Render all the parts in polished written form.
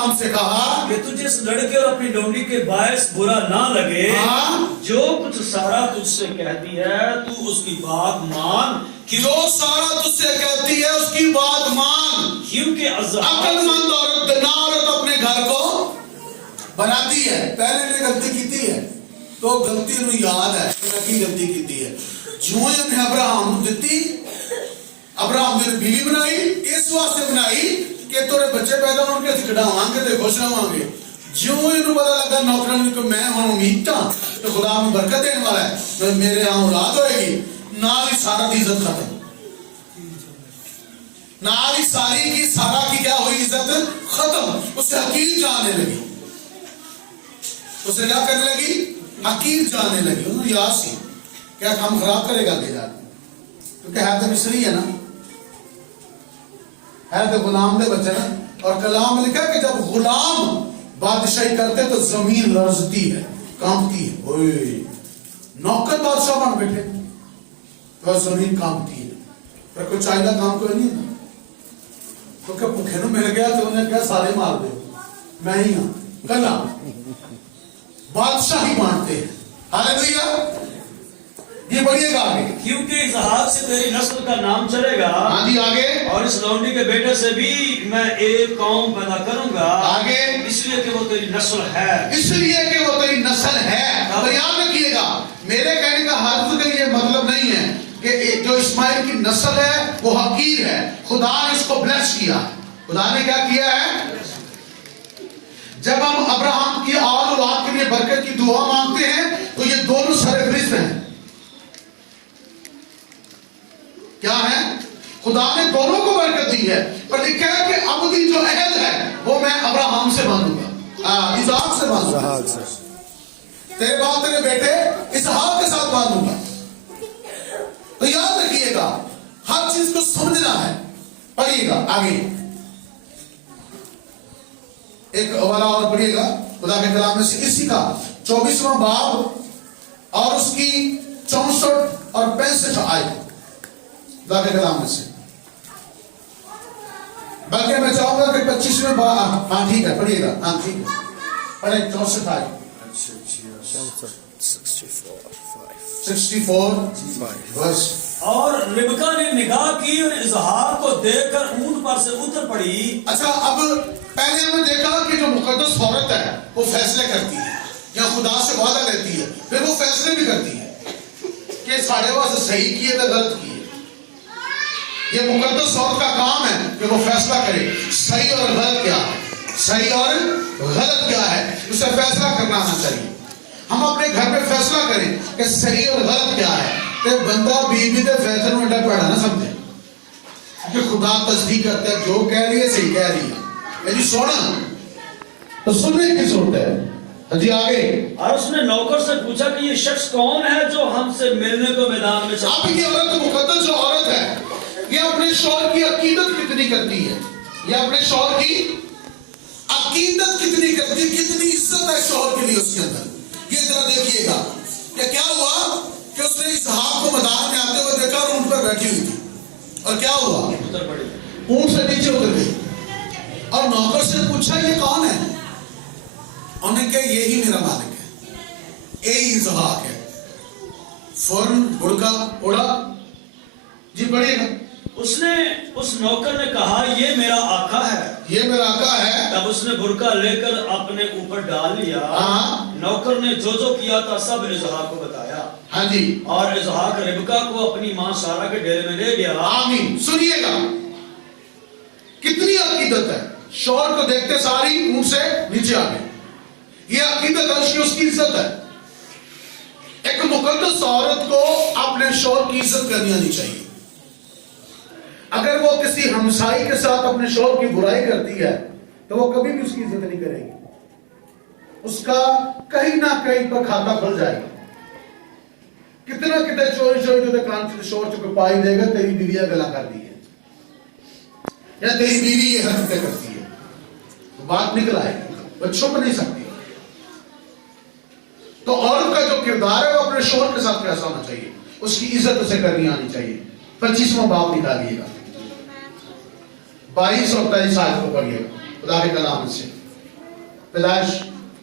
Abraham سے کہا کہ تجھے اس لڑکے اور اپنی لونڈی کے باعث برا نہ لگے، جو کچھ سارا تجھ سے کہتی ہے تو اس کی بات مان، جو سارا تجھ سے کہتی ہے اس کی بات مان، کیونکہ عقل مند عورت اپنے گھر کو بناتی ہے. پہلے نے غلطی کی ہے تو غلطی انہوں یاد ہے کہ غلطی کی ہے. جو انہیں ابراہم دیتی، ابراہم نے بیوی بنائی، اس واسطے بنائی کہ تورے بچے پیدا ہوں گے، کھڑاواں گے تے خوش رہواں گے. جو انہوں پتا لگا نوکران کو میں ہوں امید ہاں تو خدا میں برکت دینے والا ہے، میرے ہاں اولاد ہوئے گی، نال ہی سارا کی عزت ختم، نال ہی ساری کی سارا کی کیا ہوئی عزت ختم. اسے حقیر جانے لگی، اسے کیا کرنے لگی؟ حقیر جانے لگی. انہوں نے یاد سی کیا کام خراب کرے گا دے جاتے، کیونکہ ہے تو مصری ہے نا، ہے تو غلام دے بچے نا. اور کلام میں لکھا کہ جب غلام بادشاہی کرتے تو زمین لرزتی ہے، کانپتی ہے. اوئے نوکر بادشاہ بن بیٹھے تو زمین کانپتی ہے. پر کوئی چاہیدہ کام کوئی نہیں ہے، کیونکہ بھوکے نو مل گیا تو انہیں کیا سارے مار دے، میں ہی ہوں. کلام بادشاہی مانتے ہیں. ہاللیلویہ. یہ بڑھیے گا آگے، کیونکہ اسحاق سے تیری نسل کا نام چلے گا، ہاں جی آگے، اور اس لونڈی کے بیٹے سے بھی میں ایک قوم پیدا کروں گا، آگے، اس لیے کہ وہ تیری نسل ہے. اس لیے کہ وہ تیری نسل ہے. اب یاد رکھیے گا میرے کہنے کا حرف کا یہ مطلب نہیں ہے کہ جو اسماعیل کی نسل ہے وہ حقیر ہے. خدا نے اس کو بلیس کیا. خدا نے کیا کیا ہے؟ جب ہم ابراہم کی اولاد کے لیے برکت کی دعا مانگتے ہیں تو یہ دونوں سرفرست ہیں. کیا ہے؟ خدا نے دونوں کو برکت دی ہے، پر لکھا ہے کہ ابدی جو عہد ہے وہ میں ابراہم سے باندھوں گا، اسحاق سے باندھوں گا. تیرے باپ تیرے بیٹے اسحاق کے ساتھ باندھوں گا. تو یاد رکھیے گا ہر چیز کو سمجھنا ہے. پڑھیے گا آگے ایک والا اور پڑھیے گا خدا کے کلام میں سے اسی کا 24واں باب اور اس کی 64 اور 65 آیت خدا کے کلام میں سے. بلکہ میں چاہوں گا کہ 25ویں باب، ہاں ٹھیک ہے پڑھیے گا، ہاں ٹھیک ہے پڑھیں 64 آیت 64 verse. اور ربکا نے نگاہ کی اور اسحاق کو دیکھ کر اونٹ پر سے اتر پڑی. اچھا اب پہلے ہم نے دیکھا کہ جو مقدس عورت ہے وہ فیصلے کرتی ہے یا خدا سے وعدہ لیتی ہے، پھر وہ فیصلے بھی کرتی ہے کہ ساڑھے واسطے صحیح کیے تو غلط کیے. یہ مقدس عورت کا کام ہے کہ وہ فیصلہ کرے صحیح اور غلط کیا ہے، صحیح اور غلط کیا ہے، اسے فیصلہ کرنا آنا چاہیے. ہم اپنے گھر میں فیصلہ کریں کہ صحیح اور غلط کیا ہے. کہ بندہ بیوی دے فیصلے میں ڈر پڑا نہ سمجھے کہ خدا تصدیق کرتا ہے جو کہہ رہی ہے صحیح کہہ رہی ہے. جی سونا تو سننے کی ضرورت ہے. جی آگے. اور اس نے نوکر سے پوچھا کہ یہ شخص کون ہے جو ہم سے ملنے کو میدان میں چلا. اب یہ عورت مقدس جو عورت ہے یہ اپنے شوہر کی عقیدت کتنی کرتی ہے، یہ اپنے شوہر کی عقیدت کتنی کرتی ہے، کتنی عزت ہے شوہر کے لیے اس کے اندر. یہ ذرا دیکھیے گا کہ کیا ہوا کہ اس نے اسحاق کو میدان میں آتے ہوئے دیکھا اور اونٹ پر بیٹھی ہوئی تھی، اور کیا ہوا اونٹ سے نیچے اتر گئی اور نوکر سے پوچھا یہ کون ہے. انہوں نے کہا یہی میرا مالک ہے، یہی اسحاق ہے. فوراً بڑکا اڑا. جی پڑھیے گا. اس نے اس نوکر نے کہا یہ میرا آقا ہے، یہ میرا آقا ہے. تب اس نے برقع لے کر اپنے اوپر ڈال لیا. نوکر نے جو جو تھا سب اسحاق کو بتایا. ہاں جی. اور اسحاق ربکا کو اپنی ماں سارا کے ڈیرے میں لے گیا. آمین. سنیے گا کتنی عقیدت ہے. شوہر کو دیکھتے ساری اونٹ سے نیچے آ گئے. یہ عقیدت ہے، اس کی عزت ہے. ایک مقدس عورت کو اپنے شوہر کی عزت کرنی آنی چاہیے. اگر وہ کسی ہمسائی کے ساتھ اپنے شوہر کی برائی کرتی ہے تو وہ کبھی بھی اس کی عزت نہیں کرے گی. اس کا کہیں نہ کہیں پر کھاتا کھل جائے گا. کتنا کتنے چوری جو کانچ شوہر چکے پائی دے گا تیری بیوی گلا کر دی ہے یا تیری بیوی یہ حرکتیں کرتی ہے، تو بات نکل آئے گی، وہ چھپ نہیں سکتی. تو عورت کا جو کردار ہے وہ اپنے شوہر کے ساتھ کیسا ہونا چاہیے، اس کی عزت اسے کرنی آنی چاہیے. 25واں باب نکالیے گا 22 اور 23 آیت کو پڑھیے گا خدا کے کلام سے. پیدائش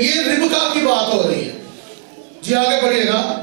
یہ ربکا کی بات ہو رہی ہے جی آگے بڑھیے گا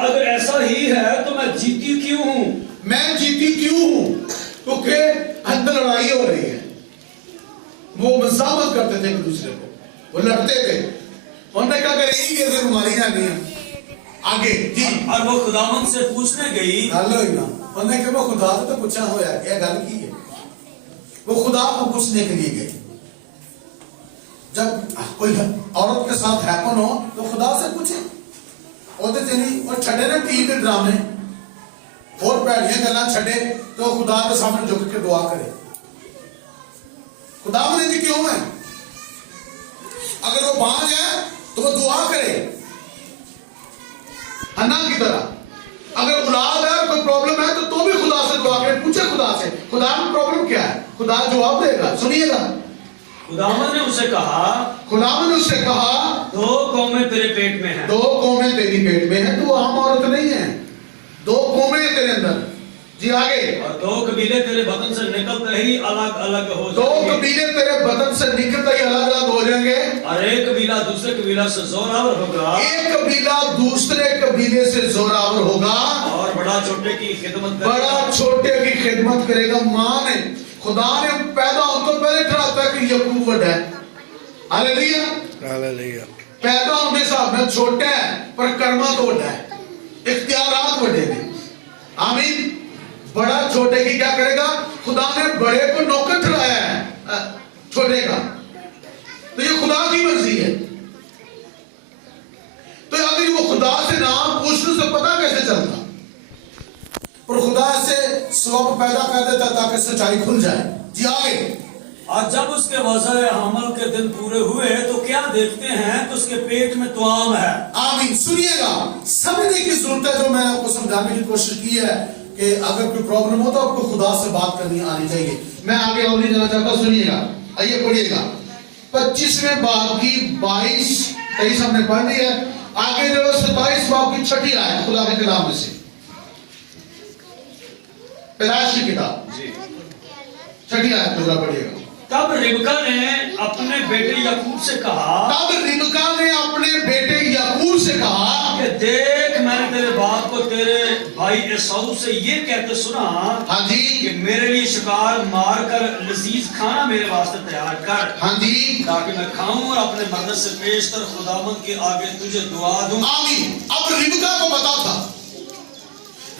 اگر ایسا ہی ہے تو میں جیتی کیوں ہوں؟ میں جیتی کیوں ہوں کیونکہ اندر لڑائی ہو رہی ہے وہ مزاحمت کرتے تھے ایک دوسرے کو وہ لڑتے تھے انہوں نے کہا کہ یہی ہے ہماری جانی ہے آگے جی اور وہ خداوند سے پوچھنے گئی گل ہوئی نا انہوں نے کہا وہ خدا تو پوچھا ہوا کیا گل کی ہے وہ خدا کو پوچھنے کے لیے گئے جب کوئی عورت کے ساتھ ہیپن ہو تو خدا سے پوچھے اور چھڑے نا ٹی وی ڈرامے اور پیڑیاں گلاں چھڑے تو خدا کے سامنے جھک کے دعا کرے خدا نے جی کیوں ہے اگر وہ بانج ہے تو وہ دعا کرے حنا کی طرح اگر اولاد ہے کوئی پرابلم ہے تو بھی خدا سے دعا کرے پوچھے خدا سے خدا میں پرابلم کیا ہے خدا جواب دے گا سنیے گا خداوند نے اسے کہا خداوند نے اسے کہا دو قومیں تیرے پیٹ میں ہیں دو قومیں تیری پیٹ میں ہیں تو عام عورت نہیں ہے دو قومیں تیرے اندر جی آگے اور دو قبیلے تیرے بدن سے نکلتے ہی الگ الگ ہو دو جائیں گے قبیلے تیرے بدن سے نکلتے ہی الگ الگ ہو جائیں گے اور ایک قبیلہ دوسرے قبیلہ سے زوراور ہوگا ایک قبیلہ دوسرے قبیلے سے زوراور ہوگا اور بڑا چھوٹے کی خدمت کرے بڑا گا چھوٹے کی خدمت کرے گا ماں نے خدا نے پیدا ہونے تو پہلے ٹھہراتا ہے کہ یعقوب بڑا ہے ہاللیلویہ پیدا ہونے حساب میں چھوٹا ہے پر کرما تو بڑا ہے اختیارات بڑے ہیں آمین بڑا چھوٹے کی کیا کرے گا خدا نے بڑے کو نوکر ٹھہرایا ہے چھوٹے کا تو یہ خدا کی مرضی ہے تو اگر وہ خدا سے نام پوچھنے سے پتا کیسے چلتا اور خدا سے سبب پیدا کر دیتا تاکہ سچائی کھل جائے جی آگے اور جب اس کے وضع حمل کے دن پورے ہوئے تو کیا دیکھتے ہیں تو اس کے پیٹ میں توام ہے آمین سنیے گا سمجھنے کی ضرورت ہے جو میں آپ کو سمجھانے کی کوشش کی ہے کہ اگر کوئی پرابلم ہو تو آپ کو خدا سے بات کرنی آنی چاہیے میں آگے اور نہیں جانا چاہتا سنیے گا آئیے پڑھیے گا 25ویں باب کی 22-23 ہم نے پڑھ لی ہے آگے جو 27 باب کی 6 آیت خدا کے کلام میں سے پیدائش کی کتاب جی 6 آیت پورا پڑھیے گا تب ربکا نے اپنے بیٹے یعقوب سے کہا تب ربکا نے اپنے بیٹے یعقوب سے کہا کہ دیکھ میں نے تیرے باپ کو تیرے بھائی عیساؤ سے یہ کہتے سنا ہاں جی کہ میرے لیے شکار مار کر لذیذ کھانا میرے واسطے تیار کر ہاں جی تاکہ میں کھاؤں اور اپنے مدد سے پیشتر خداوند کے آگے تجھے دعا دوں آمین اب ربکا کو پتا تھا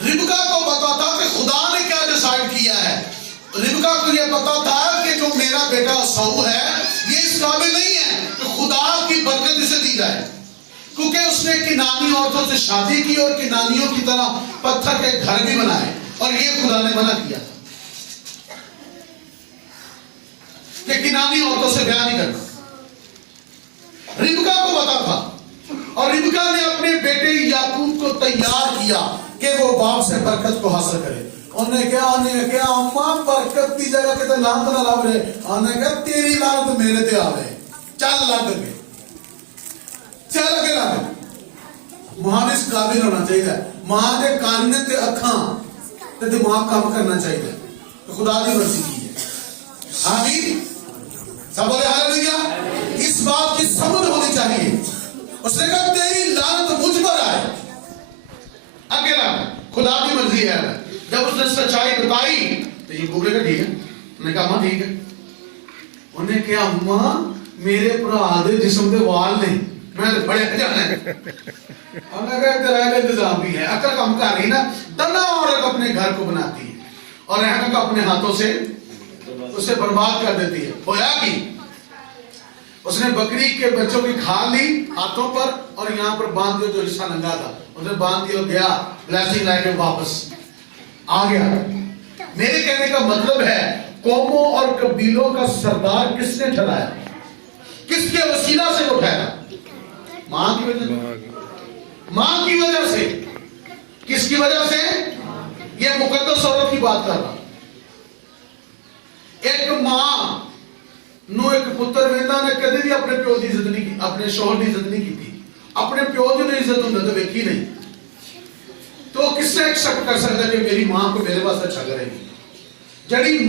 ربکا کو پتا تھا کہ خدا نے کیا ڈیسائیڈ کیا ہے ربکا کو یہ پتا تھا کہ جو میرا بیٹا عیساؤ ہے یہ اس قابل نہیں ہے کہ خدا کی برکت اسے دی جائے کیونکہ اس نے کنانی عورتوں سے شادی کی اور کنانیوں کی طرح پتھر کے گھر بھی بنائے اور یہ خدا نے منع کیا کہ کنانی عورتوں سے بیاہ نہیں کرنا ربکا کو پتا تھا اور ربکا نے اپنے بیٹے یعقوب کو تیار کیا کہ وہ باپ سے برکت کو حاصل کرے انہیں کیا اماں برکت کی جگہ کہ لانت نہ لاؤ رہے انہیں کہا تیری لانت میرے تے آوے چل لگ کے چل کے لگ ماں نے اس قابل ہونا چاہیے ماں دے کاننے تے اکھاں تے دماغ کام کرنا چاہیے خدا دی مرضی کی ہے آمین سب بولے ہاللیلویہ اس بات کی سمجھ ہونی چاہیے اس نے کہا تیری لعنت مجھ پر آئے اکیلا خدا کی مرضی ہے جب اس نے سچائی بتائی تو یہ بولے گا ٹھیک ہے انہوں نے کہا ماں ٹھیک ہے انہوں نے کہا ماں میرے پر آدھے جسم دے وال نہیں میں تو بڑے جانا ہے انہوں نے کہا تیرا انتظام بھی ہے عقل کم کر رہی نا دنا عورت اپنے گھر کو بناتی ہے اور رحم کو اپنے ہاتھوں سے اسے برباد کر دیتی ہے ہویا کی اس نے بکری کے بچوں کی کھال لی ہاتھوں پر اور یہاں پر باندھ دیا جو حصہ ننگا تھا اسے باندھ دیا گیا بلیسنگ لائے کے واپس آ گیا میرے کہنے کا مطلب ہے قوموں اور قبیلوں کا سردار کس نے ٹھہرایا کس کے وسیلہ سے وہ ٹھہرا ماں کی وجہ سے ماں کی وجہ سے کس کی وجہ سے یہ مقدس عورت کی بات کر رہا ایک ماں نو ایک پتر ویندا نے کدی بھی اپنے پیو دی عزت نہیں کی اپنے شوہر دی عزت نہیں کی تھی اپنے پیو دی عزت ہوندا تو ویکھی نہیں تو کس سے شک کر سکتا کہ میری ماں کو میرے پاس اچھا کرے گی جڑی